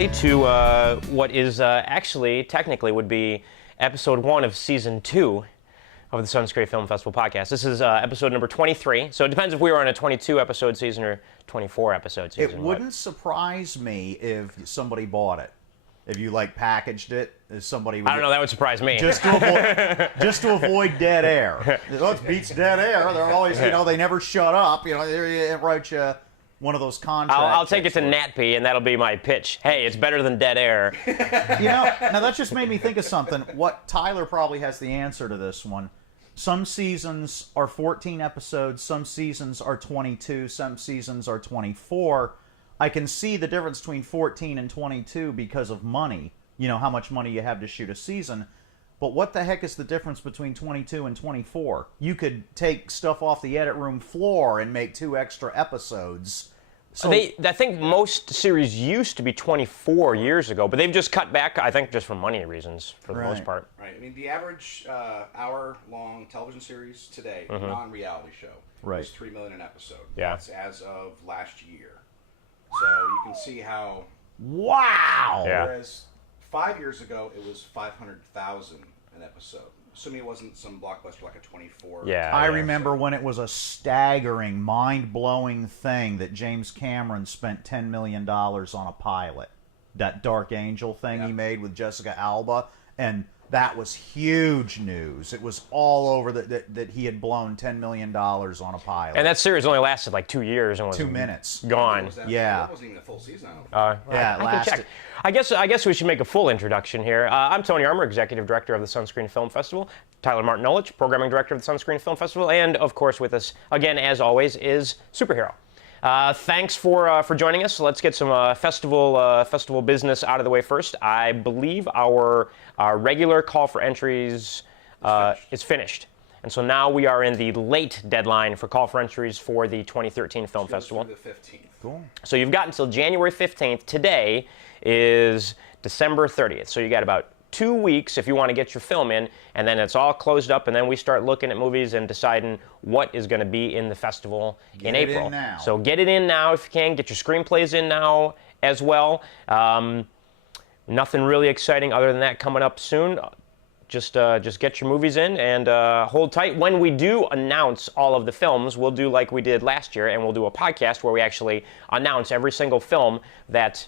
everybody, to what is actually, technically, would be episode 1 of season 2 of the Sunscreen Film Festival podcast. This is episode number 23, so it depends if we were on a 22-episode season or 24-episode season. It wouldn't surprise me if somebody bought it. If you, like, packaged it, if somebody would... I don't know, that would surprise me. Just to avoid dead air. Oh, it beats dead air. They're always, you know, they never shut up. You know, they write you one of those contracts. I'll take it to NatP, and that'll be my pitch. Hey, it's better than dead air. You know, now that just made me think of something. What Tyler probably has the answer to this one. Some seasons are 14 episodes, some seasons are 22, some seasons are 24. I can see the difference between 14 and 22 because of money. You know, how much money you have to shoot a season. But what the heck is the difference between 22 and 24? You could take stuff off the edit room floor and make 2 extra episodes. So, I think most series used to be 24 years ago, but they've just cut back, I think, just for money reasons, for the most part. Right. I mean, the average hour-long television series today, non-reality show, is $3 million an episode. Yeah. That's as of last year. So you can see how... Wow! Yeah. Whereas 5 years ago, it was $500,000 an episode. Assuming it wasn't some blockbuster like a 24. Yeah. I remember when it was a staggering, mind-blowing thing that James Cameron spent $10 million on a pilot. That Dark Angel thing he made with Jessica Alba. And that was huge news. It was all over that he had blown $10 million on a pilot. And that series only lasted like 2 years and was 2 minutes. Gone. That wasn't even a full season, I don't think. Yeah, it I can lasted. check. I guess we should make a full introduction here. I'm Tony Armour, Executive Director of the Sunscreen Film Festival. Tyler Martin-Olich, Programming Director of the Sunscreen Film Festival. And, of course, with us, again, as always, is Superhero. Thanks for joining us. Let's get some festival business out of the way first. I believe our regular call for entries is finished. And so now we are in the late deadline for call for entries for the 2013 Film Festival. The 15th. Cool. So you've got until January 15th. Today is December 30th. So you got about 2 weeks if you want to get your film in, and then it's all closed up, and then we start looking at movies and deciding what is going to be in the festival in April. Get it in now. So get it in now if you can. Get your screenplays in now as well. Nothing really exciting other than that coming up soon. Just get your movies in and hold tight. When we do announce all of the films, we'll do like we did last year, and we'll do a podcast where we actually announce every single film that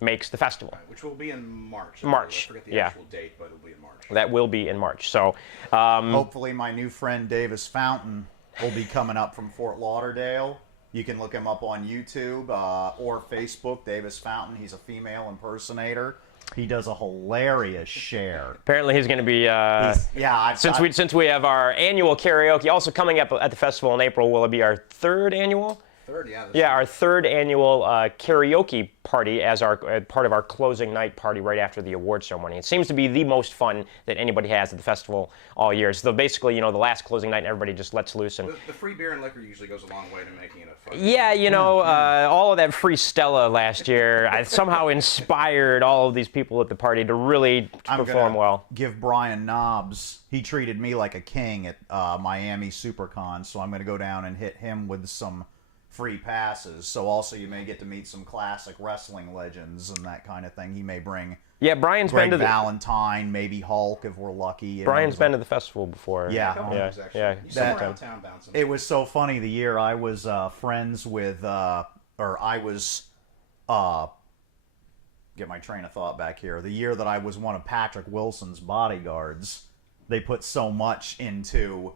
makes the festival. Right, which will be in March. March, I forget the actual date, but it'll be in March. That will be in March. So, Hopefully my new friend Davis Fountain will be coming up from Fort Lauderdale. You can look him up on YouTube or Facebook, Davis Fountain. He's a female impersonator. He does a hilarious share. apparently he's going to be. Since we have our annual karaoke, also coming up at the festival in April, will it be our third annual? Our third annual karaoke party as our part of our closing night party right after the award ceremony. It seems to be the most fun that anybody has at the festival all year. So basically, the last closing night, everybody just lets loose. And the free beer and liquor usually goes a long way to making it a fun. yeah, all of that free Stella last year, I somehow inspired all of these people at the party to really perform well. Give Brian Knobs. He treated me like a king at Miami SuperCon, so I'm going to go down and hit him with some free passes. So also you may get to meet some classic wrestling legends and that kind of thing. He may bring Brian's Greg been to Valentine, maybe Hulk if we're lucky. Brian's been to the festival before. Yeah. He's somewhere out of town bouncing. It was so funny the year I was friends with, get my train of thought back here. The year that I was one of Patrick Wilson's bodyguards, they put so much into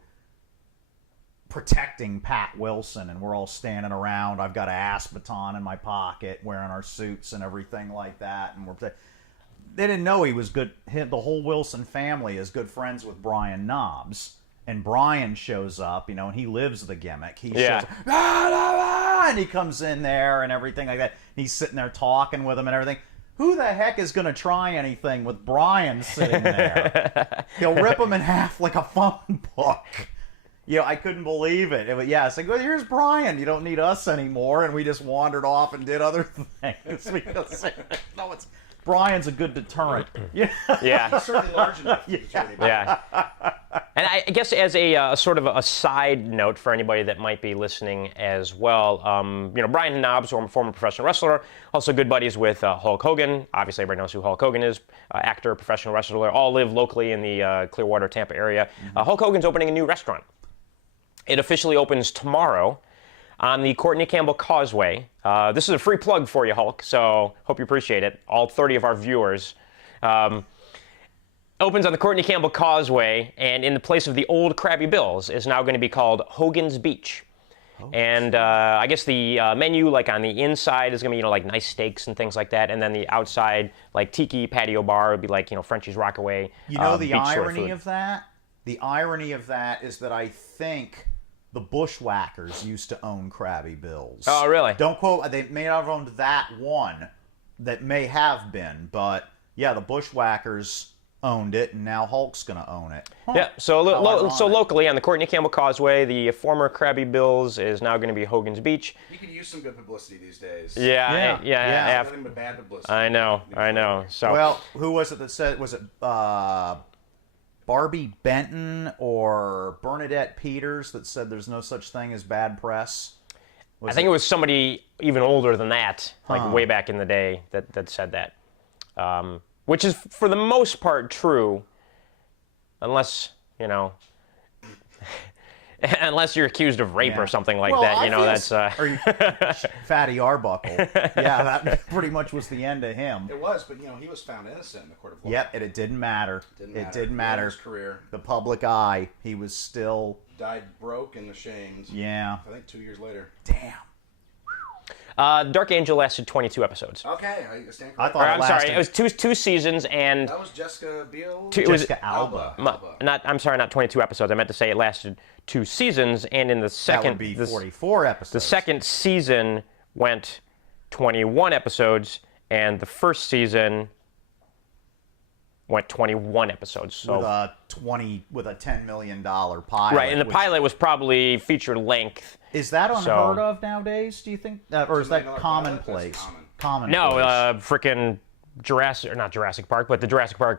protecting Pat Wilson, and we're all standing around. I've got an ass baton in my pocket, wearing our suits and everything like that, and they didn't know he was good. The whole Wilson family is good friends with Brian Knobs, and Brian shows up, and he lives the gimmick. He shows up, and he comes in there and everything like that. He's sitting there talking with him and everything. Who the heck is going to try anything with Brian sitting there? He'll rip him in half like a phone book. I couldn't believe it. It's like, well, here's Brian. You don't need us anymore. And we just wandered off and did other things. Brian's a good deterrent. Yeah. He's certainly large enough to deter anybody. Yeah. And I guess as a sort of a side note for anybody that might be listening as well, Brian Knobs, former professional wrestler, also good buddies with Hulk Hogan. Obviously, everybody knows who Hulk Hogan is. Actor, professional wrestler, all live locally in the Clearwater, Tampa area. Hulk Hogan's opening a new restaurant. It officially opens tomorrow on the Courtney Campbell Causeway. This is a free plug for you, Hulk, so hope you appreciate it. All 30 of our viewers. Opens on the Courtney Campbell Causeway, and in the place of the old Krabby Bill's is now going to be called Hogan's Beach. And I guess the menu, like on the inside, is going to be like nice steaks and things like that, and then the outside, like tiki patio bar, would be like Frenchie's Rockaway. The irony of that? The irony of that is that I think the Bushwhackers used to own Krabby Bill's. Oh, really? Don't quote. They may not have owned that one. That may have been, but yeah, the Bushwhackers owned it, and now Hulk's going to own it. Huh. Yeah, so locally on the Courtney Campbell Causeway, the former Krabby Bill's is now going to be Hogan's Beach. You could use some good publicity these days. Yeah. Nothing but bad publicity. I know. So well, who was it that said? Was it Barbie Benton or Bernadette Peters that said there's no such thing as bad press? I think it was somebody even older than that, like way back in the day, that said that. Which is, for the most part, true, unless, unless you're accused of rape or something like that. That's... Fatty Arbuckle. Yeah, that pretty much was the end of him. It was, but, he was found innocent in the court of law. Yep, and it didn't matter. It didn't matter. His career. The public eye, he was still... Died broke and ashamed. Yeah. I think 2 years later. Damn. Dark Angel lasted 22 episodes. Okay, I stand corrected. I thought I'm sorry, it was two seasons, and that was Jessica Biel. Jessica Alba. I'm sorry, not 22 episodes. I meant to say it lasted 2 seasons, and in the second, that would be 44 episodes. The second season went 21 episodes, and the first season went 21 episodes. So with a $10 million pilot. Right, and the pilot was probably feature length. Is that unheard of nowadays, do you think? Or is that commonplace? Commonplace. No, frickin' not Jurassic Park, but the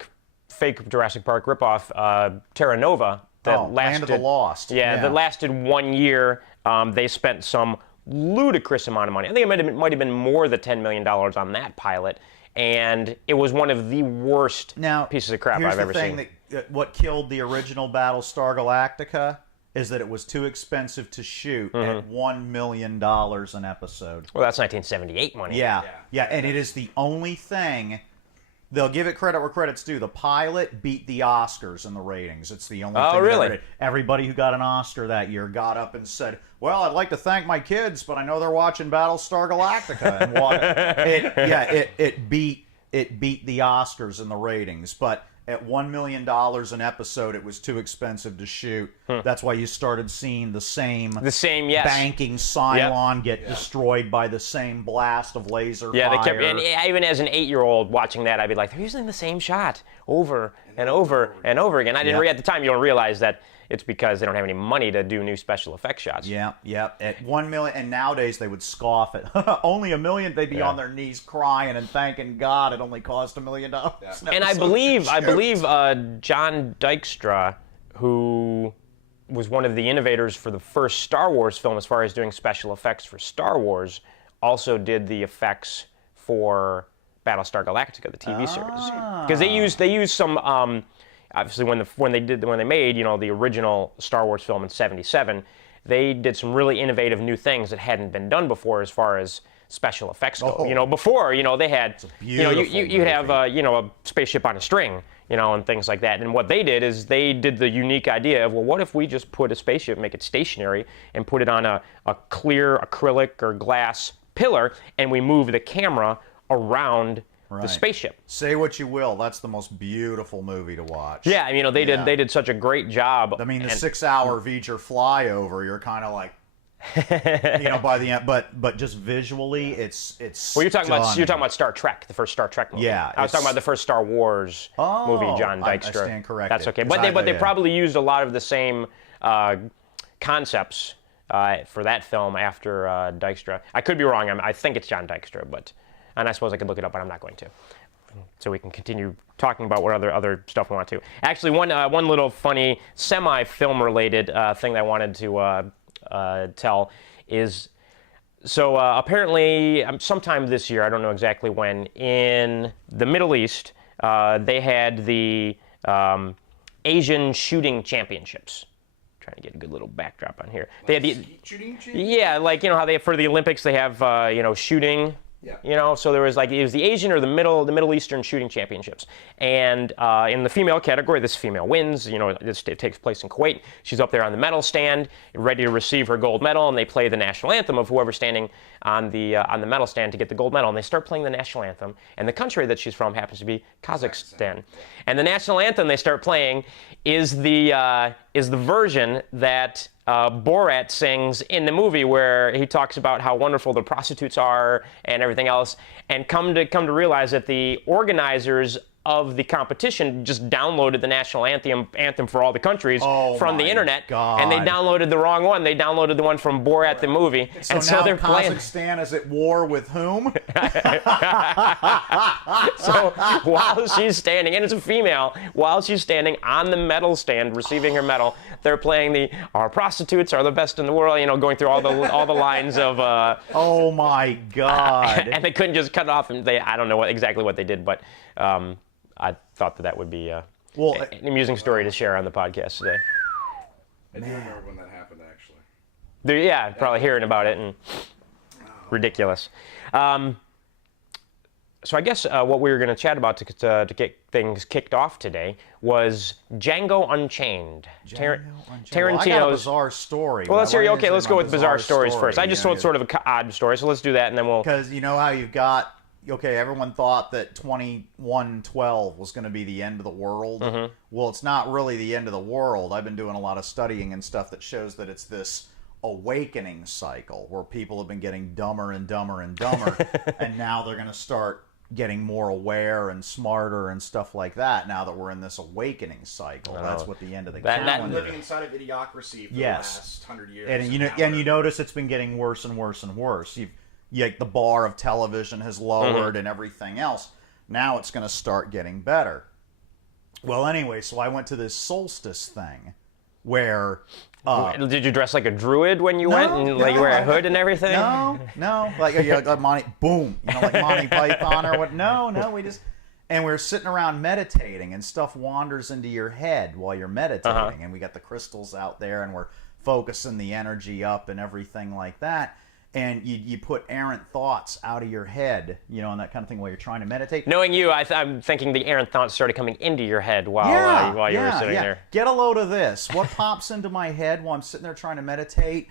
fake Jurassic Park ripoff, Terra Nova. That lasted, Land of the Lost. Yeah, that lasted 1 year. They spent some ludicrous amount of money. I think it might have been more than $10 million on that pilot. And it was one of the worst pieces of crap I've ever seen. What killed the original Battlestar Galactica is that it was too expensive to shoot at $1 million an episode. Well, that's 1978 money. Yeah, and it is the only thing. They'll give it credit where credit's due. The pilot beat the Oscars in the ratings. It's the only thing. Oh, really? Everybody who got an Oscar that year got up and said, "Well, I'd like to thank my kids, but I know they're watching Battlestar Galactica." And it beat the Oscars in the ratings, but at $1 million an episode, it was too expensive to shoot. That's why you started seeing the same banking Cylon get destroyed by the same blast of laser fire. They kept, and even as an 8-year-old watching that, I'd be like, they're using the same shot over and over and over again. I didn't at the time. You don't realize that it's because they don't have any money to do new special effects shots. Yeah. At $1 million, and nowadays they would scoff at only $1 million. They'd be on their knees crying and thanking God it only cost $1 million. And I believe John Dykstra, who was one of the innovators for the first Star Wars film as far as doing special effects for Star Wars, also did the effects for Battlestar Galactica, the TV series, because they used some. Obviously, when they made the original Star Wars film in '77, they did some really innovative new things that hadn't been done before as far as special effects go. Before they had you'd have a spaceship on a string, and things like that. And what they did is they did the unique idea of, well, what if we just put a spaceship, make it stationary, and put it on a clear acrylic or glass pillar, and we move the camera around the spaceship. Say what you will, that's the most beautiful movie to watch. Yeah, they did such a great job. I mean, the 6-hour V'ger flyover, you're kind of like, by the end, but just visually, it's. Well, you're talking about Star Trek, the first Star Trek movie. Yeah, I was talking about the first Star Wars movie, John Dykstra. I stand corrected. That's okay, but they probably used a lot of the same concepts for that film after Dykstra. I could be wrong. I think it's John Dykstra, and I suppose I could look it up, but I'm not going to. so we can continue talking about what other stuff we want to. Actually, one little funny semi-film related thing that I wanted to tell is, so apparently sometime this year, I don't know exactly when, in the Middle East, they had the Asian shooting championships. Trying to get a good little backdrop on here. They had the Skeet shooting yeah, like how they for the Olympics they have shooting. Yeah. So there was it was the Asian or the Middle Eastern shooting championships, and in the female category, this female wins. It takes place in Kuwait. She's up there on the medal stand, ready to receive her gold medal, and they play the national anthem of whoever's standing on the medal stand to get the gold medal. And they start playing the national anthem, and the country that she's from happens to be Kazakhstan. And the national anthem they start playing is the version that Borat sings in the movie, where he talks about how wonderful the prostitutes are and everything else, and come to realize that the organizers of the competition just downloaded the national anthem for all the countries from the internet, and they downloaded the wrong one. They downloaded the one from Borat the movie, and so now they're playing. Kazakhstan is at war with whom? So while she's standing, and it's a female, while she's standing on the medal stand receiving her medal, they're playing our prostitutes are the best in the world, going through all the lines of oh my God. and they couldn't just cut it off, and I don't know exactly what they did, but I thought that would be an amusing story to share on the podcast today. I do remember when that happened, actually. Probably hearing about it, and ridiculous. So I guess what we were going to chat about to get things kicked off today was Django Unchained. Tarantino's. Well, I got a bizarre story. Well, let's hear. Okay, let's go with bizarre stories first. I just told sort of an odd story, so let's do that, and then we'll. Because you know how you've got. Okay, everyone thought that 2112 was going to be the end of the world. Mm-hmm. Well, it's not really the end of the world. I've been doing a lot of studying and stuff that shows that it's this awakening cycle where people have been getting dumber and dumber and dumber, and now they're going to start getting more aware and smarter and stuff like that now that we're in this awakening cycle. That's what the end of the calendar. Living inside of idiocracy for the last 100 years. And you notice it's been getting worse and worse and worse. The bar of television has lowered and everything else. Now it's going to start getting better. Well, anyway, so I went to this solstice thing where... did you dress like a druid when you went and wear a hood and everything? No. Like Monty, boom. Like Monty Python or what? No, we just... And we're sitting around meditating, and stuff wanders into your head while you're meditating. And we got the crystals out there, and we're focusing the energy up and everything like that. And you put errant thoughts out of your head, and that kind of thing while you're trying to meditate. Knowing you, I'm thinking the errant thoughts started coming into your head while you were sitting there. Get a load of this. What pops into my head while I'm sitting there trying to meditate?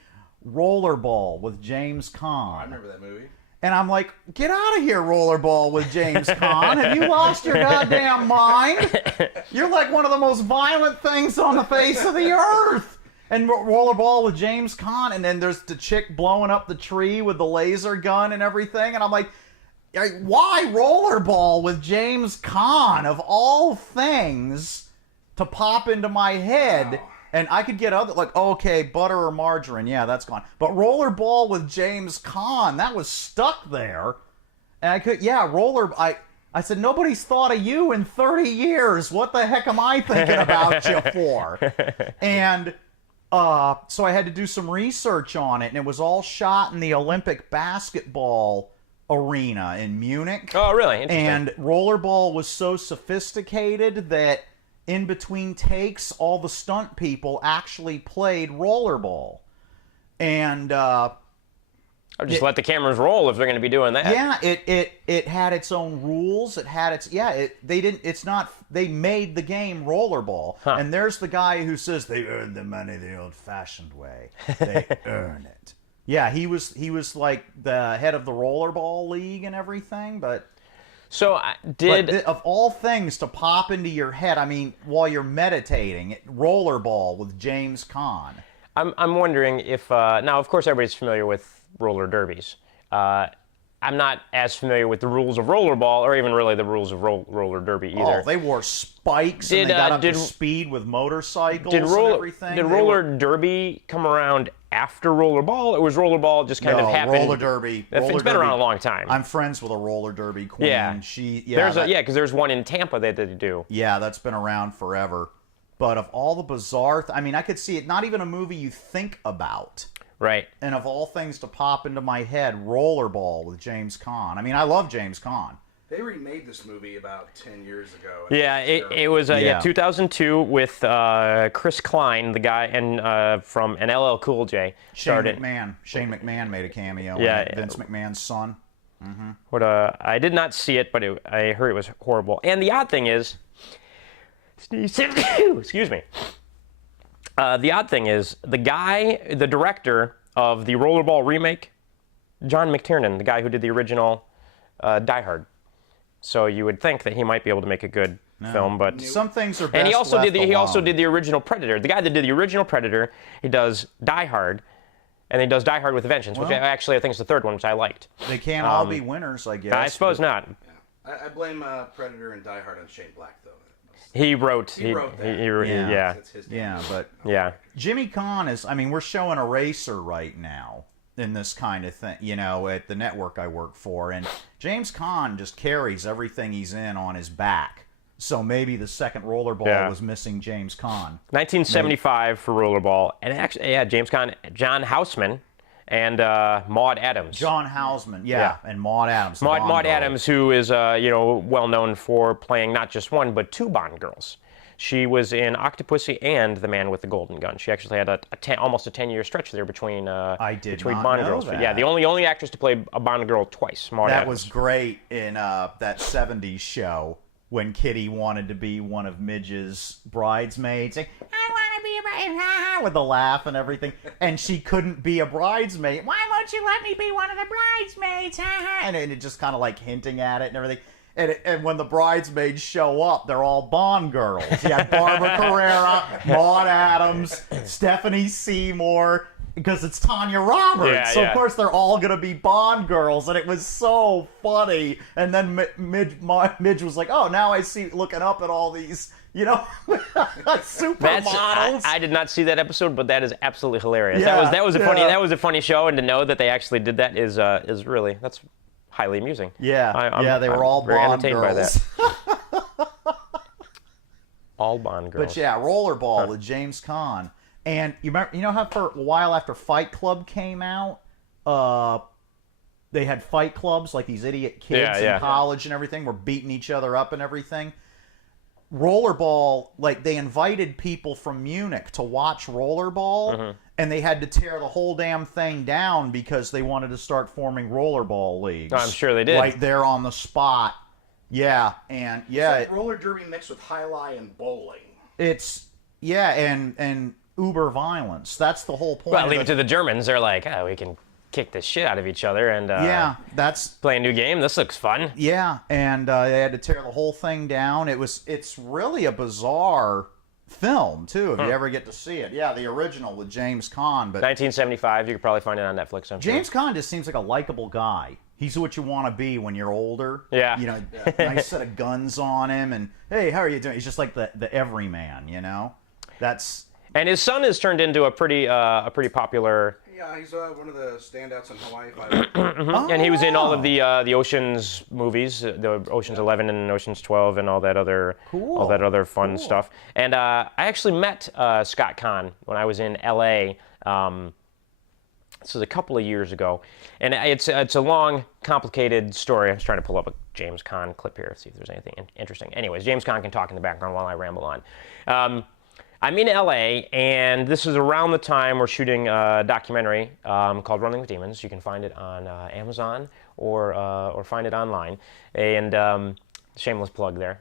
Rollerball with James Caan. I remember that movie. And I'm like, get out of here, Rollerball with James Caan. Have you lost your goddamn mind? You're like one of the most violent things on the face of the earth. And Rollerball with James Caan, and then there's the chick blowing up the tree with the laser gun and everything, and I'm like, why Rollerball with James Caan, of all things, to pop into my head? Wow. And I could get other, okay, butter or margarine, yeah, that's gone. But Rollerball with James Caan, that was stuck there. And I said, nobody's thought of you in 30 years. What the heck am I thinking about you for? And... so I had to do some research on it, and it was all shot in the Olympic basketball arena in Munich. Oh, really? Interesting. And Rollerball was so sophisticated that in between takes, all the stunt people actually played Rollerball. And just let the cameras roll if they're going to be doing that. Yeah, it had its own rules. It had its they made the game Rollerball. Huh. And there's the guy who says they earn the money the old-fashioned way. They earn it. Yeah, he was like the head of the Rollerball League and everything, but so of all things to pop into your head, while you're meditating, Rollerball with James Caan. I'm wondering if now, of course, everybody's familiar with roller derbies. I'm not as familiar with the rules of rollerball or even really the rules of roller derby either. Oh, they wore spikes and they got up to speed with motorcycles and everything. Did roller derby come around after rollerball, or was rollerball just kind of happened? Roller derby. It's been around a long time. I'm friends with a roller derby queen. Yeah. Because there's one in Tampa that they do. Yeah, that's been around forever. But of all the bizarre, I could see it. Not even a movie you think about. Right. And of all things to pop into my head, Rollerball with James Caan. I love James Caan. They remade this movie about 10 years ago. Yeah, it was 2002 with Chris Klein, the guy, and from LL Cool J. Shane McMahon made a cameo. Yeah, Vince McMahon's son. Mm-hmm. I did not see it, but I heard it was horrible. And the odd thing is, excuse me. The odd thing is, the director of the Rollerball remake, John McTiernan, the guy who did the original Die Hard. So you would think that he might be able to make a good film, but some things are best and he also left alone. He also did the original Predator. The guy that did the original Predator, he does Die Hard, and he does Die Hard with a Vengeance, which I think is the third one, which I liked. They can't all be winners, I guess. I suppose not. Yeah. I blame Predator and Die Hard on Shane Black, though. He wrote that. Yeah. That's his but yeah. Jimmy Caan is. We're showing Eraser right now in this kind of thing. At the network I work for, and James Caan just carries everything he's in on his back. So maybe the second Rollerball was missing James Caan. 1975 for Rollerball, and actually, James Caan, John Houseman, and Maude Adams. John Houseman, and Maude Adams. Maude Adams, who is well known for playing not just one but two Bond girls. She was in Octopussy and The Man with the Golden Gun. She actually had almost a 10-year stretch there between Bond girls. That. Yeah, the only actress to play a Bond girl twice. Maude Adams. That was great in that '70s show when Kitty wanted to be one of Midge's bridesmaids. Like, I want to be a bridesmaid, with a laugh and everything. And she couldn't be a bridesmaid. Why won't you let me be one of the bridesmaids? And it just kind of like hinting at it and everything. And when the bridesmaids show up, they're all Bond girls. You had Barbara Carrera, Maude Adams, Stephanie Seymour, because it's Tanya Roberts. Yeah, so, of course, they're all going to be Bond girls. And it was so funny. And then Midge was like, oh, now I see, looking up at all these, supermodels. I did not see that episode, but that is absolutely hilarious. Yeah, that was a funny show, and to know that they actually did that is really, that's highly amusing. Yeah, they were all very Bond entertained girls. by that. All Bond girls. But Rollerball with James Caan. And you remember, how for a while after Fight Club came out, they had fight clubs, like these idiot kids in college and everything were beating each other up and everything. Rollerball, like, they invited people from Munich to watch Rollerball, and they had to tear the whole damn thing down because they wanted to start forming rollerball leagues. I'm sure they did. Right there on the spot. Yeah, and It's like roller derby mixed with high-lie and bowling. It's and uber violence. That's the whole point. Well, leave it to the Germans. They're like, we can kick the shit out of each other and that's play a new game. This looks fun. Yeah, and they had to tear the whole thing down. It's really a bizarre film too, if you ever get to see it. Yeah, the original with James Caan, but 1975. You could probably find it on Netflix. James Caan just seems like a likable guy. He's what you want to be when you're older. Yeah. Nice set of guns on him, and hey, how are you doing? He's just like the everyman, That's. And his son has turned into a pretty popular. Yeah, he's one of the standouts in Hawaii Five. And he was in all of the Ocean's movies, the Ocean's 11 and Ocean's 12, and all that other fun stuff. And I actually met Scott Caan when I was in L.A. This was a couple of years ago, and it's a long, complicated story. I was trying to pull up a James Caan clip here, see if there's anything interesting. Anyways, James Caan can talk in the background while I ramble on. I'm in LA, and this is around the time we're shooting a documentary called Running with Demons. You can find it on Amazon or find it online. And shameless plug there.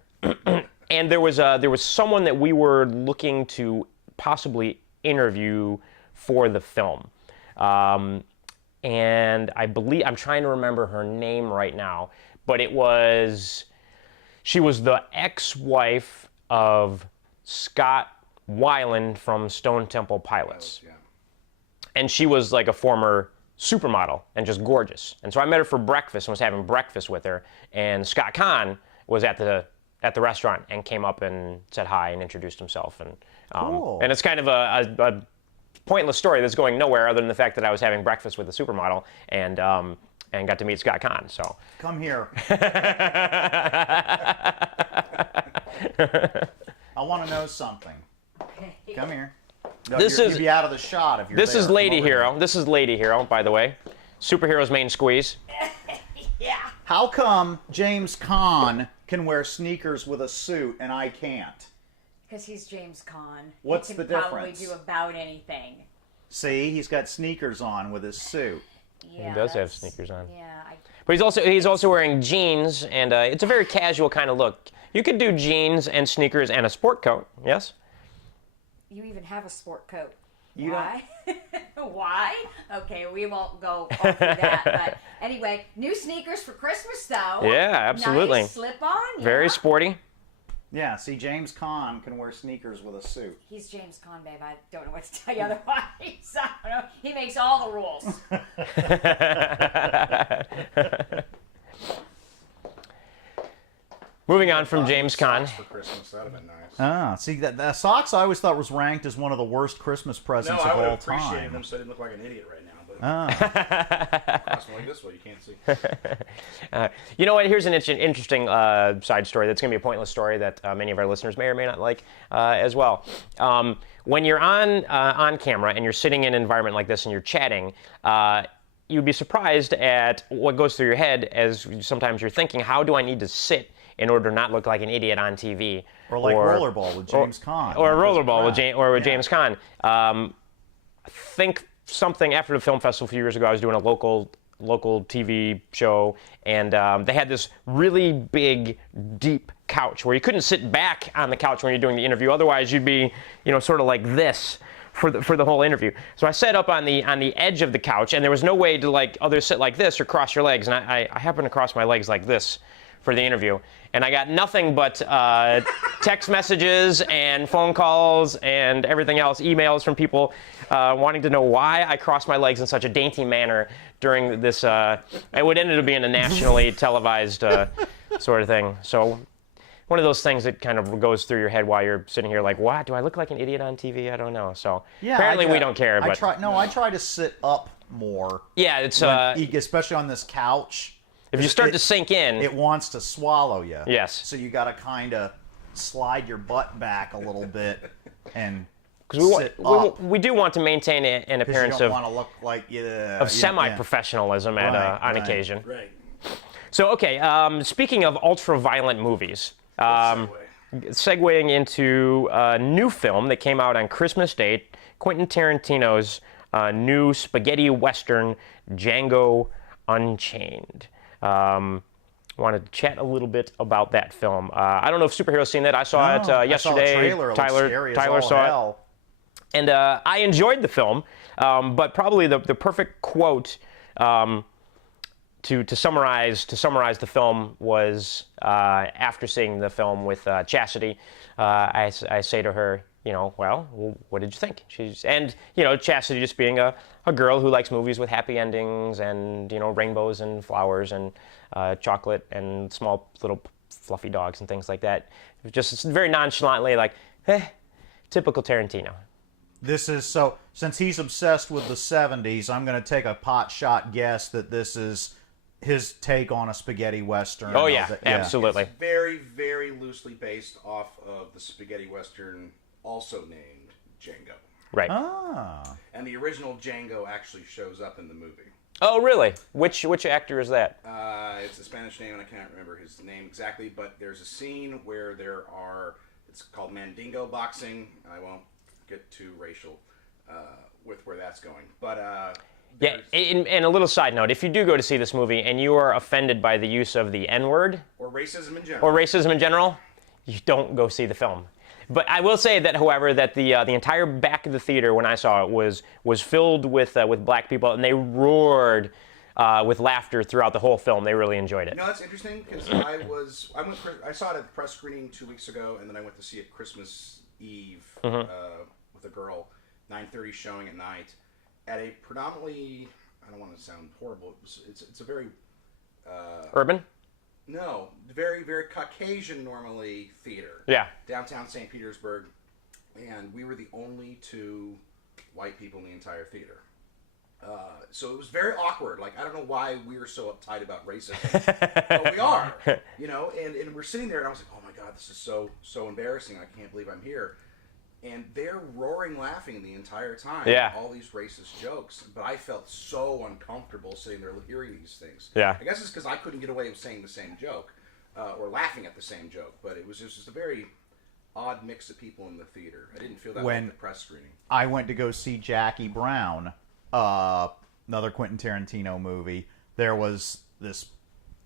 And there was someone that we were looking to possibly interview for the film. And I believe, I'm trying to remember her name right now, but she was the ex-wife of Scott Weiland from Stone Temple Pilots. And she was like a former supermodel and just gorgeous. And so I met her for breakfast and was having breakfast with her. And Scott Kahn was at the restaurant and came up and said hi and introduced himself. And Cool. and it's kind of a pointless story that's going nowhere other than the fact that I was having breakfast with a supermodel and got to meet Scott Kahn. So Come here. I want to know something. Come here. No, you'd be out of the shot if you're this there. is Lady Hero. This is Lady Hero, by the way. Superhero's main squeeze. Yeah. How come James Caan can wear sneakers with a suit and I can't? Because he's James Caan. What's he the can probably difference? do about anything. See, he's got sneakers on with his suit. Yeah, He does have that's- sneakers on. Yeah. But he's also wearing jeans, and it's a very casual kind of look. You could do jeans and sneakers and a sport coat, yes? You even have a sport coat. You Why? Why? Okay, we won't go all through that. But anyway, new sneakers for Christmas, though. Yeah, absolutely. Nice slip on. Very yeah. sporty. Yeah, see, James Caan can wear sneakers with a suit. He's James Caan, babe. I don't know what to tell you otherwise. I don't know. He makes all the rules. Moving on from James Caan. For Christmas, that'd have been nice. Ah, see, that socks I always thought was ranked as one of the worst Christmas No, presents I of would all have appreciated time. them so I didn't look like an idiot right now. But Ah, cross them like this way, you can't see. You know what? Here's an interesting side story that's going to be a pointless story that many of our listeners may or may not like as well. When you're on camera and you're sitting in an environment like this and you're chatting, you'd be surprised at what goes through your head as sometimes you're thinking, how do I need to sit in order to not look like an idiot on TV? or like rollerball with James Caan. Or rollerball with, Yeah. James Caan. I think something after the film festival a few years ago, I was doing a local TV show, and they had this really big, deep couch where you couldn't sit back on the couch when you're doing the interview. Otherwise, you'd be, sort of like this for the whole interview. So I sat up on the edge of the couch, and there was no way to either sit like this or cross your legs. And I happened to cross my legs like this for the interview, and I got nothing but text messages and phone calls and everything else, emails from people wanting to know why I crossed my legs in such a dainty manner during this. It would end up being a nationally televised sort of thing. So one of those things that kind of goes through your head while you're sitting here like, what? Do I look like an idiot on TV? I don't know. So apparently we don't care. But I try to sit up more. yeah, it's Especially on this couch. if you start to sink in. It wants to swallow you. Yes. So you got to kind of slide your butt back a little bit and Because sit up. we do want to maintain an Because appearance you don't of want to look like semi-professionalism on Right. occasion. Right. So, okay, speaking of ultra-violent movies, Segue. segueing into a new film that came out on Christmas Day, Quentin Tarantino's new spaghetti western, Django Unchained. Wanted to chat a little bit about that film. I don't know if Superhero's seen that. I saw it yesterday. I saw a trailer. It looked scary as Tyler all saw it. hell. And I enjoyed the film, but probably the perfect quote to summarize the film was after seeing the film with Chastity, I say to her, well, what did you think? Chastity just being a girl who likes movies with happy endings and rainbows and flowers and chocolate and small little fluffy dogs and things like that. Just very nonchalantly like, typical Tarantino. This is so. Since he's obsessed with the '70s, I'm going to take a pot shot guess that this is his take on a spaghetti western. Oh yeah, absolutely. It's very, very loosely based off of the spaghetti western, also named Django. Right. Ah. And the original Django actually shows up in the movie. Oh really? Which actor is that? It's a Spanish name, and I can't remember his name exactly. But there's a scene where it's called Mandingo boxing. I won't get too racial with where that's going, but Yeah, and a little side note, if you do go to see this movie and you are offended by the use of the N-word or racism in general, you don't go see the film. But I will say that, however, that the entire back of the theater when I saw it was filled with black people, and they roared with laughter throughout the whole film. They really enjoyed it. That's interesting because I saw it at the press screening 2 weeks ago, and then I went to see it Christmas Eve with a girl, 9:30 showing at night, at a predominantly I don't want to sound horrible. It's a very Urban? no, very very Caucasian normally theater. Yeah. Downtown St. Petersburg, and we were the only two white people in the entire theater. So it was very awkward. Like, I don't know why we were so uptight about racism, but we are, you know. And we're sitting there, and I was like, "Oh my God, this is so embarrassing. I can't believe I'm here." And they're roaring, laughing the entire time. Yeah. All these racist jokes, but I felt so uncomfortable sitting there hearing these things. Yeah. I guess it's because I couldn't get away with saying the same joke or laughing at the same joke. But it was just a very odd mix of people in the theater. I didn't feel that way at the press screening. I went to go see Jackie Brown, another Quentin Tarantino movie. There was this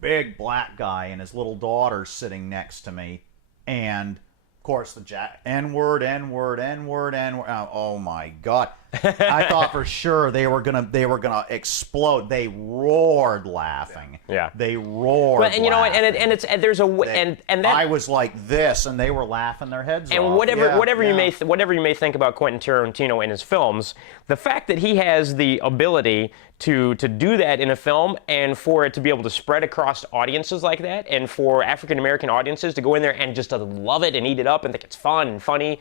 big black guy and his little daughter sitting next to me, and of course the N-word. Oh my God! I thought for sure they were gonna explode. They roared laughing. Yeah. They roared. Well, and you know what? laughing. And there's a and that I was like this, and they were laughing their heads off. and whatever you may think about Quentin Tarantino in his films, the fact that he has the ability to do that in a film, and for it to be able to spread across audiences like that, and for African American audiences to go in there and just to love it and eat it up and think it's fun and funny.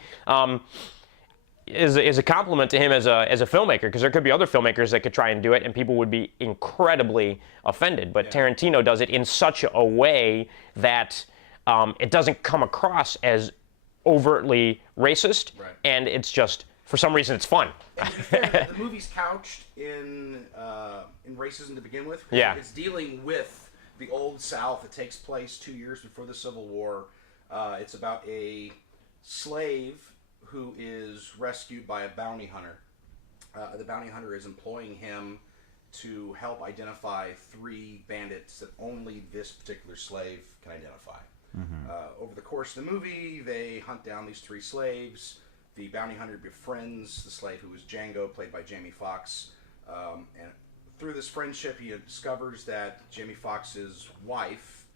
Is a compliment to him as a filmmaker, because there could be other filmmakers that could try and do it and people would be incredibly offended. But Tarantino does it in such a way that it doesn't come across as overtly racist, and it's just, for some reason, it's fun. And to be fair, the movie's couched in racism to begin with. Yeah. It's dealing with the Old South. It takes place 2 years before the Civil War. It's about a slave who is rescued by a bounty hunter. The bounty hunter is employing him to help identify 3 bandits that only this particular slave can identify. Over the course of the movie, they hunt down these 3 slaves. The bounty hunter befriends the slave, who is Django, played by Jamie Foxx. And through this friendship, he discovers that Jamie Foxx's wife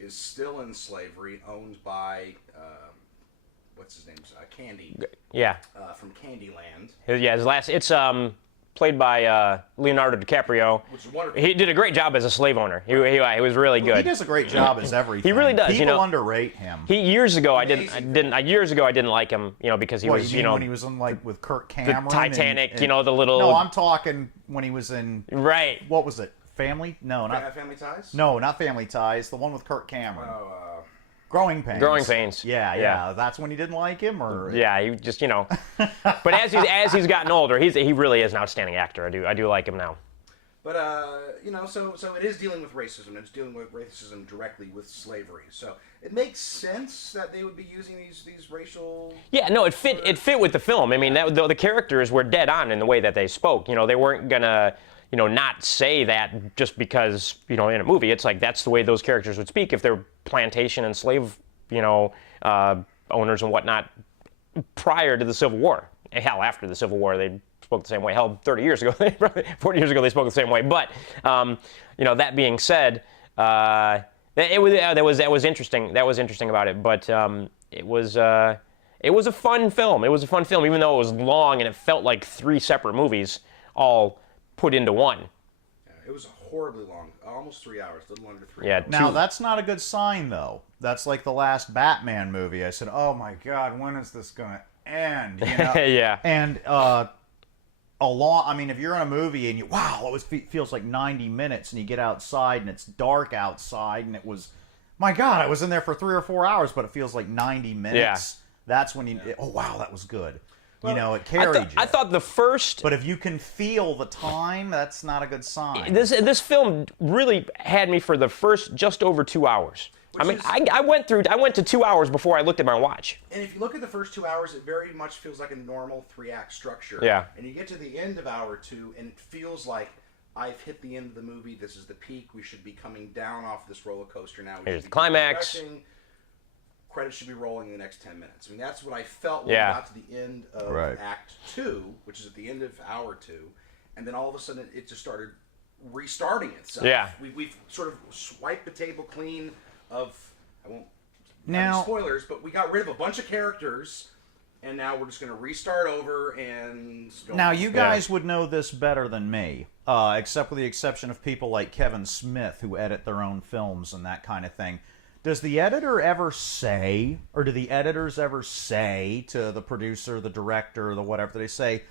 is still in slavery, owned by... what's his name? Candy. Yeah. From Candyland. Yeah, it's played by Leonardo Dicaprio. Which is wonderful. He did a great job as a slave owner. He was really good. He does a great job as everything. He really does. People underrate him. Years ago, Amazing. Years ago I didn't like him, because he was, you mean when he was in with Kirk the Cameron, Titanic, and, the little. No, I'm talking when he was in. Right. What was it? Family? No, not Family Ties? No, not Family Ties. The one with Kirk Cameron. Growing Pains. Growing Pains. Yeah. That's when you didn't like him, or Yeah, he just But as he's gotten older, he really is an outstanding actor. I do like him now. But so it is dealing with racism. It's dealing with racism directly with slavery. So it makes sense that they would be using these racial. Yeah, no, it fit with the film. I mean, the characters were dead on in the way that they spoke. They weren't gonna not say that just because in a movie. It's like that's the way those characters would speak if they're plantation and slave owners and whatnot prior to the Civil War. Hell, after the Civil War, they spoke the same way. Hell, 30 years ago, 40 years ago, they spoke the same way. But that being said, that was interesting. That was interesting about it. But it was a fun film. It was a fun film, even though it was long and it felt like 3 separate movies all put into one. Yeah, it was horribly long, almost 3 hours, a little under 3 Yeah. hours. Now that's not a good sign, though. That's like the last Batman movie. I said, "Oh my God, when is this gonna end?" Yeah. And if you're in a movie and it feels like 90 minutes, and you get outside and it's dark outside, and it was, my God, I was in there for 3 or 4 hours, but it feels like 90 minutes. Yeah. That's when that was good. It carried you. I thought the first. But if you can feel the time, that's not a good sign. This film really had me for the first just over 2 hours. I went to 2 hours before I looked at my watch. And if you look at the first 2 hours, it very much feels like a normal 3-act structure. Yeah. And you get to the end of hour 2, and it feels like I've hit the end of the movie. This is the peak. We should be coming down off this roller coaster now. Here's the climax. Progressing. Credits should be rolling in the next 10 minutes. I mean, that's what I felt when we got to the end of Act 2, which is at the end of hour 2, and then all of a sudden it just started restarting itself. Yeah. We've sort of swiped the table clean of, I won't Now- have any spoilers, but we got rid of a bunch of characters, and now we're just going to restart over and go Now, on. you guys would know this better than me. except with the exception of people like Kevin Smith who edit their own films and that kind of thing. Does the editor ever say, or do the editors ever say to the producer, the director, the whatever, they say,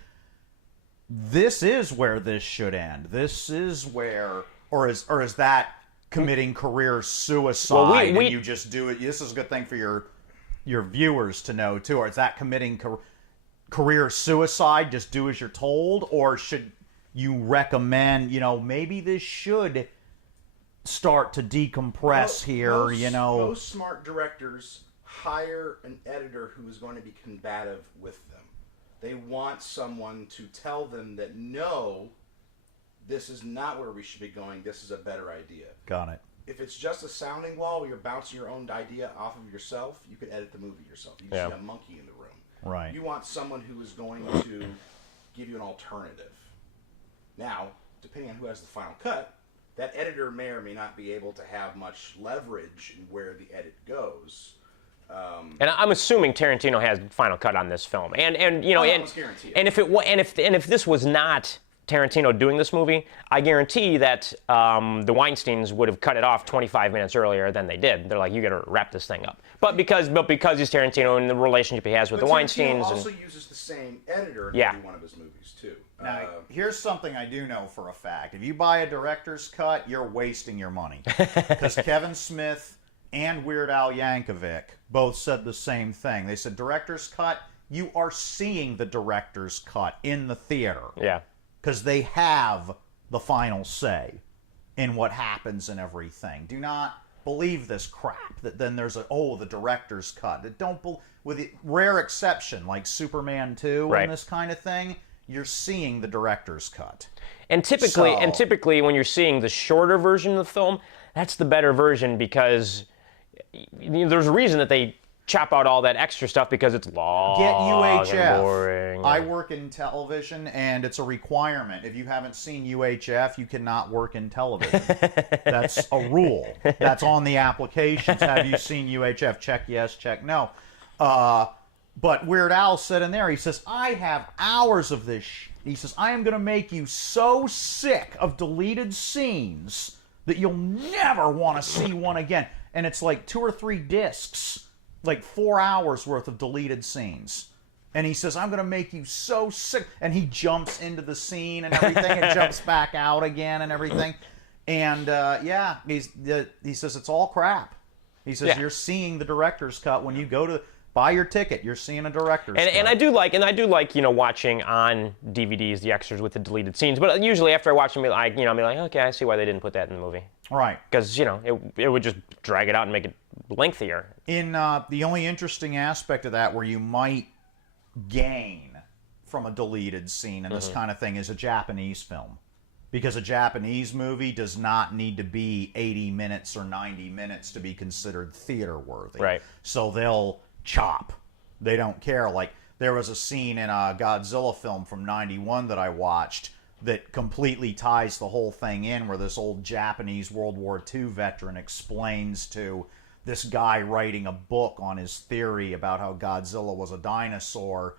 this is where this should end. This is where, or is that committing career suicide and you just do it? This is a good thing for your viewers to know too. Or is that committing career suicide? Just do as you're told, or should you recommend? Maybe this should start to decompress here. Most smart directors hire an editor who is going to be combative with them. They want someone to tell them that, no, this is not where we should be going. This is a better idea. Got it. If it's just a sounding wall where you're bouncing your own idea off of yourself, you can edit the movie yourself. You can see a monkey in the room. Right. You want someone who is going to give you an alternative. Now, depending on who has the final cut, that editor may or may not be able to have much leverage in where the edit goes. And I'm assuming Tarantino has final cut on this film, and if this was not Tarantino doing this movie, I guarantee that the Weinsteins would have cut it off 25 minutes earlier than they did. They're like, you got to wrap this thing up. But because he's Tarantino and the relationship he has with the Weinsteins, Tarantino also uses the same editor in every one of his movies too. Now, here's something I do know for a fact: if you buy a director's cut, you're wasting your money, because Kevin Smith and Weird Al Yankovic both said the same thing. They said, director's cut, you are seeing the director's cut in the theater. Yeah. Because they have the final say in what happens and everything. Do not believe this crap that then there's the director's cut. With the rare exception, like Superman 2 and this kind of thing, you're seeing the director's cut. And typically when you're seeing the shorter version of the film, that's the better version, because there's a reason that they chop out all that extra stuff, because it's long and boring. I work in television, and it's a requirement. If you haven't seen UHF, you cannot work in television. That's a rule. That's on the applications. Have you seen UHF? Check yes, check no. But Weird Al said in there, he says, I have hours of this. He says, I am going to make you so sick of deleted scenes that you'll never want to see one again. And it's like 2 or 3 discs, like 4 hours worth of deleted scenes. And he says, I'm going to make you so sick. And he jumps into the scene and everything and jumps back out again and everything. And he says it's all crap. He says you're seeing the director's cut when you go to buy your ticket. You're seeing a director's cut. And I do like watching on DVDs the extras with the deleted scenes. But usually after I watch them, I'm like, okay, I see why they didn't put that in the movie. Right. Because it would just drag it out and make it lengthier. In the only interesting aspect of that where you might gain from a deleted scene and this kind of thing is a Japanese film. Because a Japanese movie does not need to be 80 minutes or 90 minutes to be considered theater worthy. Right. So they'll chop. They don't care. Like, there was a scene in a Godzilla film from '91 that I watched that completely ties the whole thing in, where this old Japanese World War II veteran explains to this guy writing a book on his theory about how Godzilla was a dinosaur,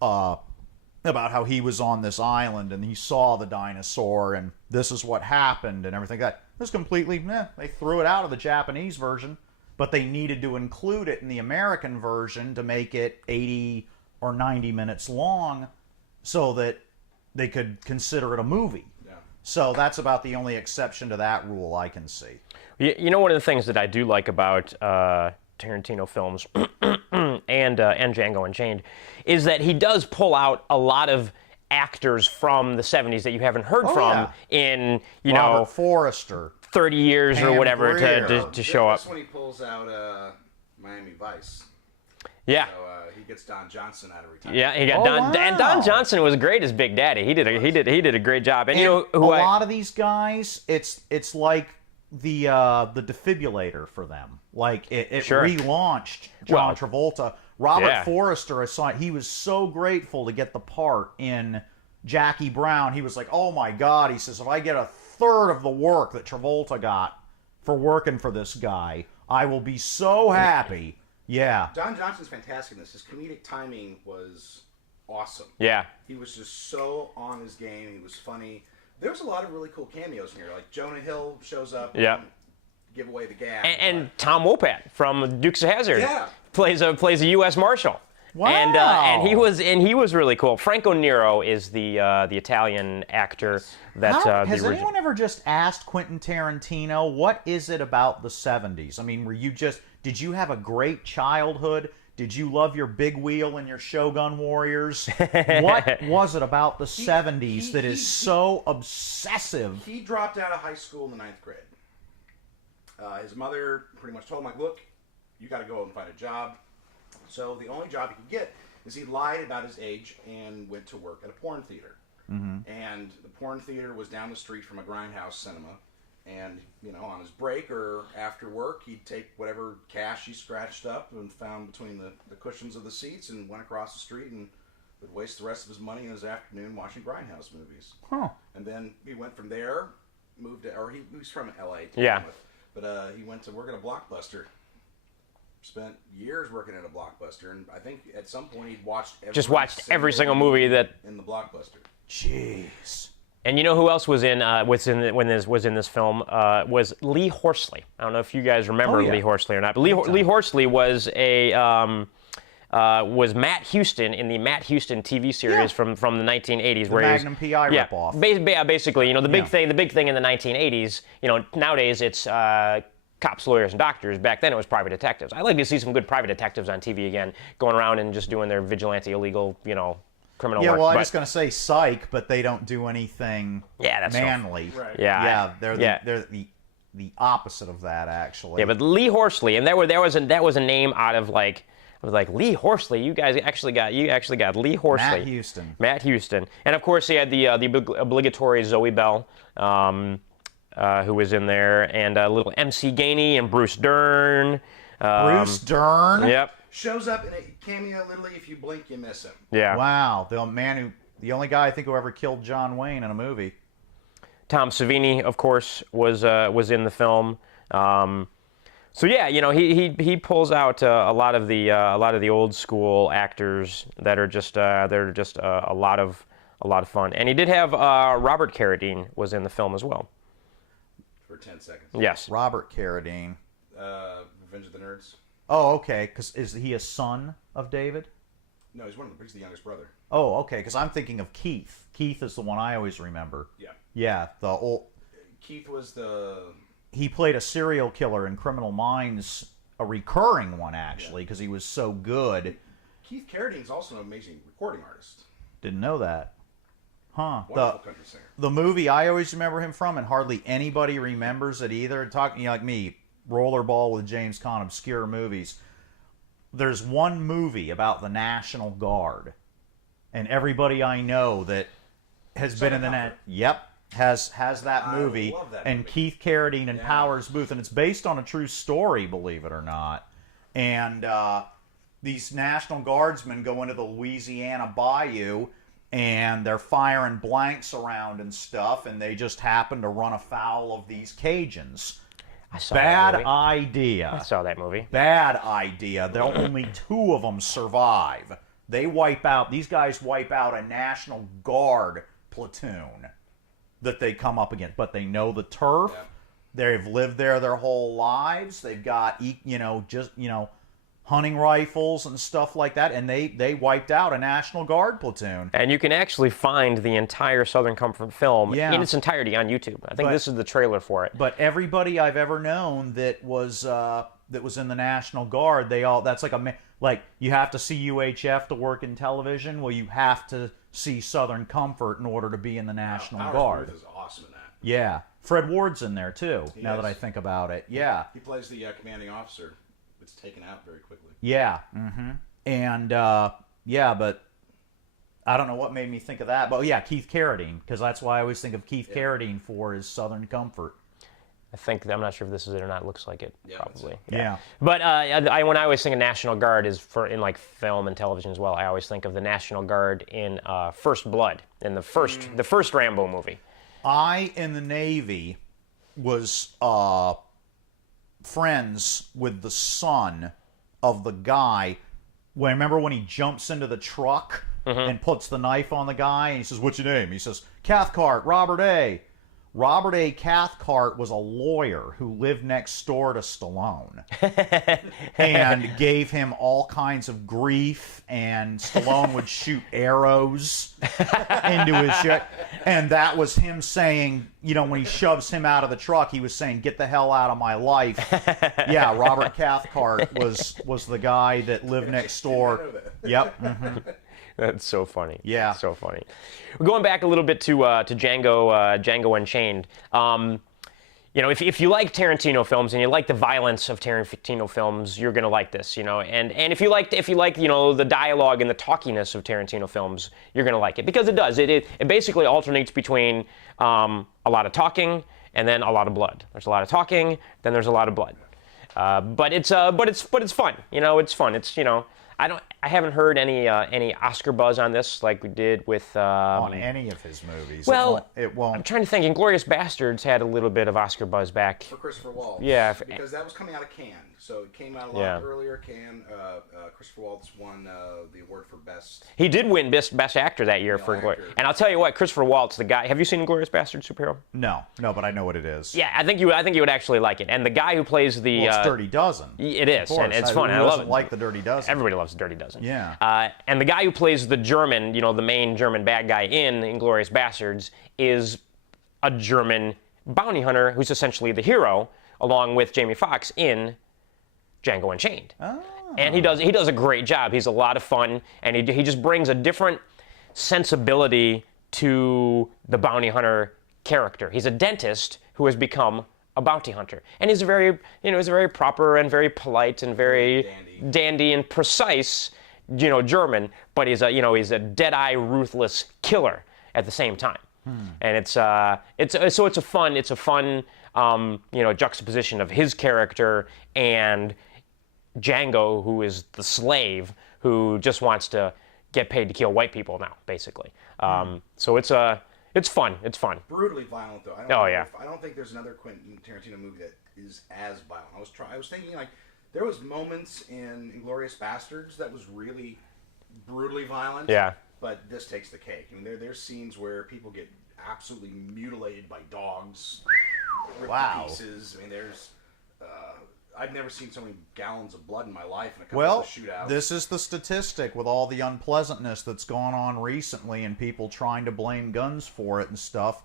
about how he was on this island and he saw the dinosaur and this is what happened and everything. That was completely, they threw it out of the Japanese version, but they needed to include it in the American version to make it 80 or 90 minutes long so that they could consider it a movie. Yeah. So that's about the only exception to that rule I can see. One of the things that I do like about Tarantino films and Django Unchained is that he does pull out a lot of actors from the 70s that you haven't heard from in, Robert Forrester, 30 years Pam or whatever Grier. to show up. That's when he pulls out Miami Vice. Yeah. So he gets Don Johnson out of retirement. Yeah, he got Don. And Don Johnson was great as Big Daddy. He did a great job. And a lot of these guys, it's like the defibrillator for them. Like it relaunched John Travolta. Robert Forrester, I saw it. He was so grateful to get the part in Jackie Brown. He was like, "Oh my God!" He says, "If I get a third of the work that Travolta got for working for this guy, I will be so happy." Yeah. Don Johnson's fantastic in this. His comedic timing was awesome. Yeah. He was just so on his game. He was funny. There's a lot of really cool cameos in here. Like Jonah Hill shows up. Yeah. And give away the gab. And Tom Wopat from Dukes of Hazzard Yeah. plays a U.S. Marshal. Wow. And he was really cool. Franco Nero is the Italian actor that Has anyone ever just asked Quentin Tarantino, what is it about the 70s? I mean, did you have a great childhood? Did you love your big wheel and your Shogun Warriors? What was it about the 70s that is so obsessive? He dropped out of high school in the 9th grade. His mother pretty much told him, like, look, you got to go and find a job. So the only job he could get is he lied about his age and went to work at a porn theater. Mm-hmm. And the porn theater was down the street from a grindhouse cinema. And, on his break or after work, he'd take whatever cash he scratched up and found between the cushions of the seats and went across the street and would waste the rest of his money in his afternoon watching grindhouse movies. Huh. And then he went from there, he was from L.A. Yeah. But he went to work at a Blockbuster. Spent years working at a Blockbuster, and I think at some point he'd watched every single movie that in the Blockbuster. Jeez. And you know who else was in this film? Was Lee Horsley. I don't know if you guys remember Lee Horsley or not, but Lee Horsley was was Matt Houston in the Matt Houston TV series from the 1980s, The Magnum PI ripoff. Basically, the big thing in the 1980s. Nowadays it's cops, lawyers, and doctors. Back then it was private detectives. I'd like to see some good private detectives on TV again, going around and just doing their vigilante, illegal, criminal work. Yeah, well, I was just going to say Psych, but they don't do anything that's manly. Right. Yeah, they're the opposite of that, actually. Yeah, but Lee Horsley, and that was a name out of like. I was like, Lee Horsley, you actually got Lee Horsley. Matt Houston. And of course he had the obligatory Zoe Bell, who was in there, and little MC Gainey and Bruce Dern. Bruce Dern? Yep. Shows up in a cameo literally if you blink you miss him. Yeah. Wow, the only guy I think who ever killed John Wayne in a movie. Tom Savini, of course, was in the film. So yeah, he pulls out a lot of the old school actors that are just a lot of fun. And he did have Robert Carradine was in the film as well. For 10 seconds. Yes. Robert Carradine. Revenge of the Nerds. Oh, okay. Because is he a son of David? No, he's the youngest brother. Oh, okay. Because I'm thinking of Keith. Keith is the one I always remember. Yeah. Yeah, the old. Keith was the. He played a serial killer in Criminal Minds, a recurring one actually, because he was so good. Keith Carradine's also an amazing recording artist. Didn't know that. Huh. Wonderful country singer. The movie I always remember him from, and hardly anybody remembers it either. Talking like me, Rollerball with James Caan, obscure movies. There's one movie about the National Guard, and everybody I know that has been in the has that movie. I love that and movie. Keith Carradine and Powers Booth, and it's based on a true story, believe it or not. And these National Guardsmen go into the Louisiana Bayou, and they're firing blanks around and stuff, and they just happen to run afoul of these Cajuns. I saw Bad that movie. idea. I saw that movie. Bad idea. Only two of them survive. These guys wipe out a National Guard platoon that they come up against. But they know the turf. Yeah. They've lived there their whole lives. They've got, hunting rifles and stuff like that. And they wiped out a National Guard platoon. And you can actually find the entire Southern Comfort film Yeah. in its entirety on YouTube. I think this is the trailer for it. But everybody I've ever known that was in the National Guard, that's like you have to see UHF to work in television. Well, you have to see Southern Comfort in order to be in the National Powers Guard. Booth is awesome in that. Yeah, Fred Ward's in there too. He now is. that I think about it, yeah, He plays the commanding officer. It's taken out very quickly. yeah, and but I don't know what made me think of that. But yeah, Keith Carradine, because that's why I always think of Keith Carradine for his Southern Comfort. I'm not sure if this is it or not. It looks like it, Yeah, probably. Yeah. But when I always think of National Guard is in like film and television as well. I always think of the National Guard in First Blood, in the first Rambo movie. I, in the Navy, was friends with the son of the guy. Remember when he jumps into the truck and puts the knife on the guy, and he says, "What's your name?" He says, "Cathcart, Robert A." Robert A. Cathcart was a lawyer who lived next door to Stallone and gave him all kinds of grief, and Stallone would shoot arrows into his shit. And that was him saying, when he shoves him out of the truck, he was saying, "Get the hell out of my life." Yeah, Robert Cathcart was the guy that lived next door. Yep. Mm-hmm. That's so funny. Yeah. So funny. We're going back a little bit to Django Unchained. If you like Tarantino films and you like the violence of Tarantino films, you're gonna like this. And if you like the dialogue and the talkiness of Tarantino films, you're gonna like it, because it does. It basically alternates between a lot of talking and then a lot of blood. There's a lot of talking, then there's a lot of blood. But it's fun. It's fun. It's I haven't heard any Oscar buzz on this like we did with on any of his movies. Well, it won't. I'm trying to think. Inglourious Bastards had a little bit of Oscar buzz back for Christopher Waltz. Yeah, because that was coming out of Cannes, so it came out a lot earlier. Cannes. Christopher Waltz won the award for best. He did win best actor that year for Inglourious. And I'll tell you what, Christopher Waltz, the guy. Have you seen Inglourious Bastards, superhero? No, but I know what it is. Yeah, I think you would actually like it. And the guy who plays the it's Dirty Dozen. It is, and it's fun. Who I love doesn't it. like the Dirty Dozen? Everybody loves the Dirty Dozen. Yeah. And the guy who plays the German, the main German bad guy in Inglourious Bastards, is a German bounty hunter who's essentially the hero, along with Jamie Foxx in Django Unchained. Oh. And he does a great job. He's a lot of fun, and he just brings a different sensibility to the bounty hunter character. He's a dentist who has become a bounty hunter, and he's a very proper and very polite and very dandy and precise, German, but he's a dead-eye, ruthless killer at the same time. And it's a fun juxtaposition of his character and Django, who is the slave who just wants to get paid to kill white people now, basically. So it's fun. It's fun. Brutally violent, though. I don't think there's another Quentin Tarantino movie that is as violent. I was thinking, there was moments in Inglourious Bastards that was really brutally violent. Yeah. But this takes the cake. There's scenes where people get absolutely mutilated by dogs, ripped to pieces. There's I've never seen so many gallons of blood in my life in a couple of shootouts. This is the statistic with all the unpleasantness that's gone on recently and people trying to blame guns for it and stuff.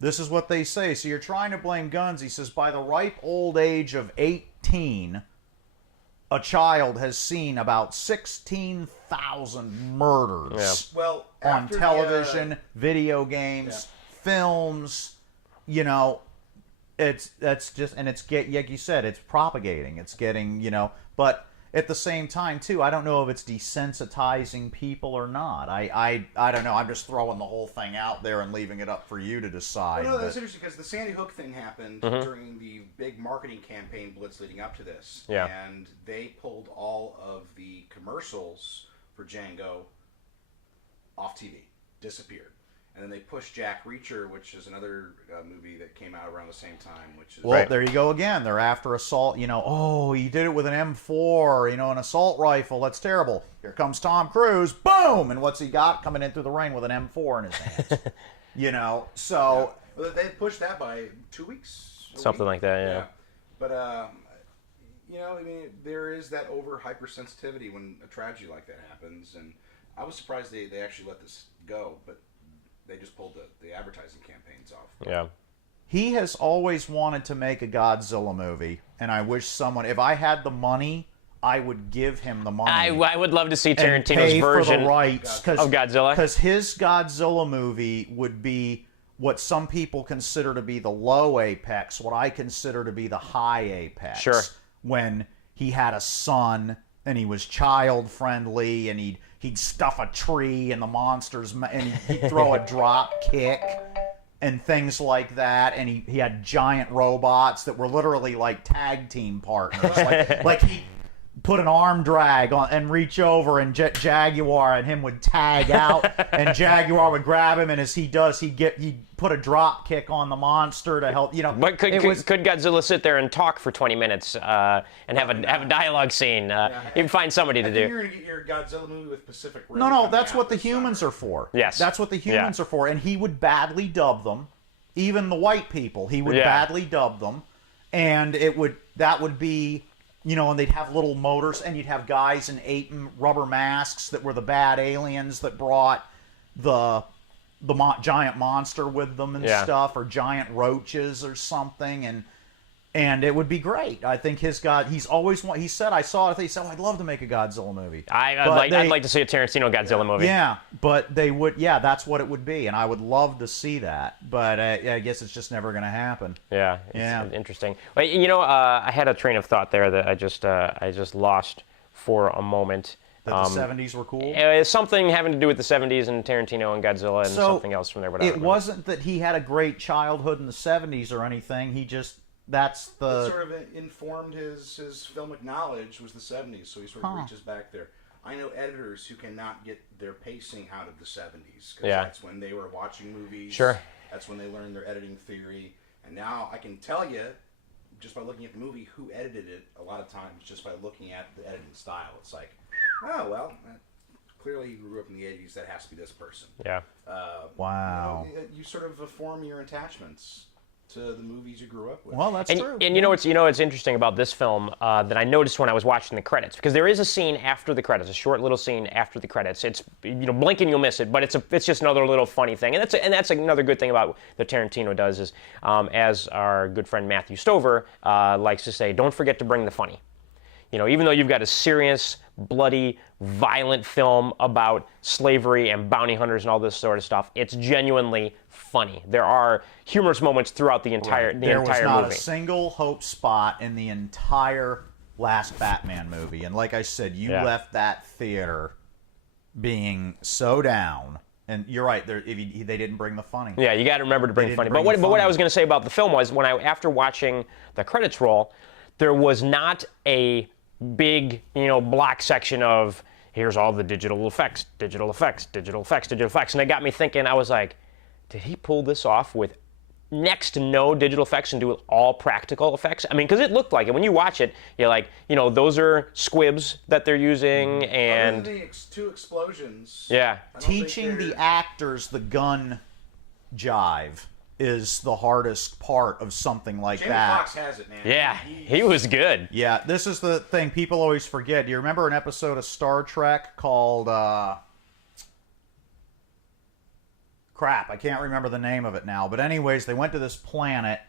This is what they say. So you're trying to blame guns. He says, by the ripe old age of 18, a child has seen about 16,000 murders on television, video games, films, like you said, it's propagating. It's getting, but at the same time, too, I don't know if it's desensitizing people or not. I don't know. I'm just throwing the whole thing out there and leaving it up for you to decide. Well, no, that's interesting because the Sandy Hook thing happened during the big marketing campaign blitz leading up to this. Yeah. And they pulled all of the commercials for Django off TV. Disappeared. And then they pushed Jack Reacher, which is another movie that came out around the same time. Which is there you go again. They're after assault. He did it with an M4, an assault rifle. That's terrible. Here comes Tom Cruise. Boom! And what's he got? Coming in through the rain with an M4 in his hands. So... Yeah. Well, they pushed that by 2 weeks. Something like that, yeah. But, there is that over hypersensitivity when a tragedy like that happens. And I was surprised they actually let this go, but... they just pulled the advertising campaigns off. Yeah. He has always wanted to make a Godzilla movie, and I wish if I had the money, I would give him the money. I would love to see and Tarantino's pay version for the rights of Godzilla. Because his Godzilla movie would be what some people consider to be the low apex, what I consider to be the high apex. Sure. When he had a son, and he was child-friendly, and he'd stuff a tree in the monsters, and he'd throw a drop kick and things like that, and he had giant robots that were literally like tag team partners. like he'd put an arm drag on and reach over, and Jaguar and him would tag out, and Jaguar would grab him, and as he does, he'd put a drop kick on the monster to help, But could Godzilla sit there and talk for 20 minutes and have a dialogue scene? You'd find somebody to do. You're going to get your Godzilla movie with Pacific Rim. No, that's what the humans are for. Yes. That's what the humans are for, and he would badly dub them. Even the white people, he would badly dub them, and that would be, and they'd have little motors, and you'd have guys in rubber masks that were the bad aliens that brought the giant monster with them and stuff, or giant roaches or something, and it would be great. I think he's always he said, I saw it, he said, I'd love to make a Godzilla movie. I'd like to see a Tarantino Godzilla movie. Yeah, but they would, that's what it would be, and I would love to see that, but I guess it's just never going to happen. Yeah, it's interesting. Well, I had a train of thought there that I just lost for a moment. That the 70s were cool? Something having to do with the 70s and Tarantino and Godzilla and something else from there. But it wasn't that he had a great childhood in the 70s or anything. He just, it sort of informed his filmic knowledge was the 70s, so he sort of reaches back there. I know editors who cannot get their pacing out of the 70s, because that's when they were watching movies. Sure. That's when they learned their editing theory. And now I can tell you, just by looking at the movie, who edited it a lot of times, just by looking at the editing style. It's like, oh, well, clearly you grew up in the 80s, that has to be this person. Yeah. Wow. You sort of form your attachments to the movies you grew up with. Well, that's true. And what's interesting about this film that I noticed when I was watching the credits, because there is a scene after the credits, a short little scene after the credits. It's blink and you'll miss it, but it's just another little funny thing, and that's another good thing about what Tarantino does is, as our good friend Matthew Stover likes to say, don't forget to bring the funny. Even though you've got a serious, bloody, violent film about slavery and bounty hunters and all this sort of stuff, it's genuinely funny. There are humorous moments throughout the entire movie. There was not a single hope spot in the entire last Batman movie. And like I said, you left that theater being so down. And you're right, they didn't bring the funny. Yeah, you got to remember to bring the funny. But what I was going to say about the film was, after watching the credits roll, there was not a big, block section of here's all the digital effects, and it got me thinking. I was like, did he pull this off with next to no digital effects and do it all practical effects? I mean, because it looked like it. When you watch it, you're like, those are squibs that they're using, and other than the two explosions. Yeah, teaching the actors the gun jive is the hardest part of something like Jamie that. Foxx has it, man. Yeah, he was good. Yeah, this is the thing people always forget. Do you remember an episode of Star Trek called crap, I can't remember the name of it now. But anyways, they went to this planet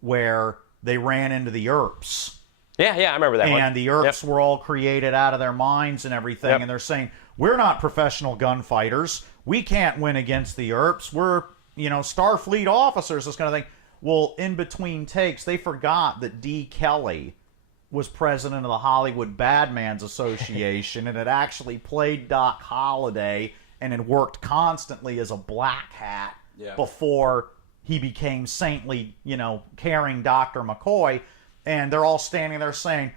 where they ran into the Earps. Yeah, I remember that one. And the Earps were all created out of their minds and everything. And they're saying, we're not professional gunfighters. We can't win against the Earps. We're, Starfleet officers, this kind of thing. Well, in between takes, they forgot that D. Kelly was president of the Hollywood Badmans Association and had actually played Doc Holliday and had worked constantly as a black hat before he became saintly, caring Dr. McCoy. And they're all standing there saying,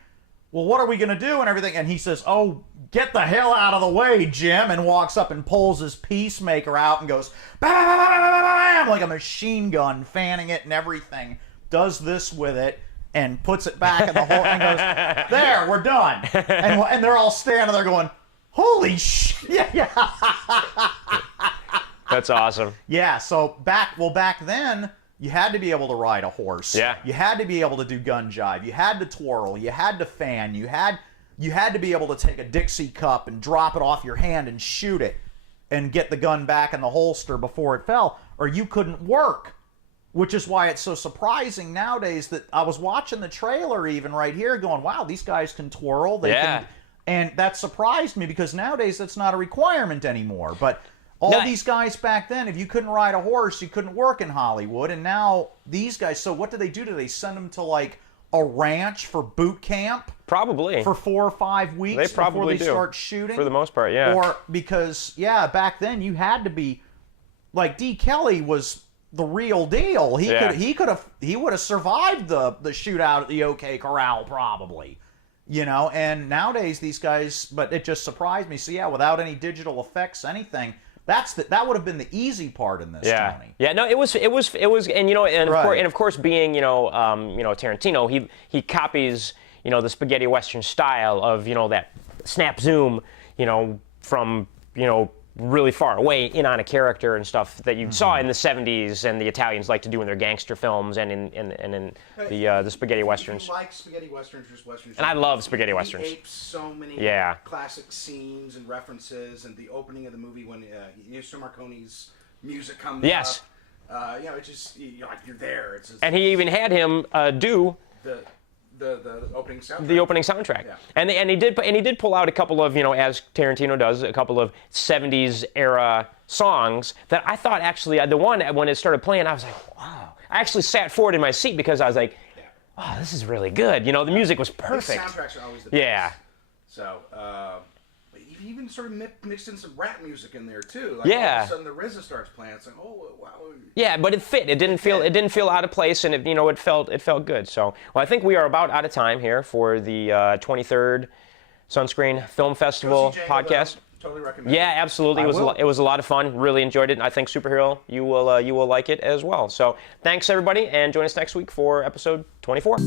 well, what are we going to do and everything? And he says, oh, get the hell out of the way, Jim, and walks up and pulls his peacemaker out and goes, bam, bam, bam, bam, bam, like a machine gun, fanning it and everything, does this with it, and puts it back in the hole and goes, there, we're done. And they're all standing there going, holy shit. Yeah. That's awesome. Yeah, so back then, you had to be able to ride a horse. Yeah. You had to be able to do gun jive. You had to twirl. You had to fan. You had to be able to take a Dixie cup and drop it off your hand and shoot it and get the gun back in the holster before it fell, or you couldn't work. Which is why it's so surprising nowadays that I was watching the trailer even right here going, wow, these guys can twirl. They can, and that surprised me because nowadays that's not a requirement anymore. But all these guys back then, if you couldn't ride a horse, you couldn't work in Hollywood. And now these guys, so what do? Do they send them to like a ranch for boot camp? Probably. For 4 or 5 weeks before they start shooting? For the most part, yeah. Or because, back then you had to be, like D. Kelly was the real deal. He would have survived the shootout at the OK Corral probably. You know, and nowadays these guys, but it just surprised me. So yeah, without any digital effects, anything, that would have been the easy part in this, Tony. Yeah, no, it was, and Right. of course, being Tarantino, he copies the spaghetti western style of that snap zoom, from really far away in on a character and stuff that you saw in the 70s and the Italians like to do in their gangster films and in the spaghetti westerns. If you like spaghetti westerns, just westerns. And I love spaghetti he westerns. apes so many classic scenes and references, and the opening of the movie when Mr. Marconi's music comes Yes. up. It just you're there. It's just, And he even had him do the opening soundtrack. the opening soundtrack. Yeah. And he did pull out a couple of, as Tarantino does, a couple of 70s era songs that I thought actually, the one when it started playing, I was like, wow. I actually sat forward in my seat because I was like, wow, this is really good. The music was perfect. These soundtracks are always the best. Yeah. So, but you even sort of mixed in some rap music in there too. Like Yeah. all of a sudden the RZA starts playing. It's like, oh wow. Yeah, but it fit. It didn't feel out of place, and it felt good. So, well, I think we are about out of time here for the 23rd Sunscreen Film Festival Go see Django, podcast. though. Totally recommend. Yeah, absolutely. It was a lot of fun. Really enjoyed it, and I think Superhero, you will like it as well. So, thanks everybody, and join us next week for episode 24.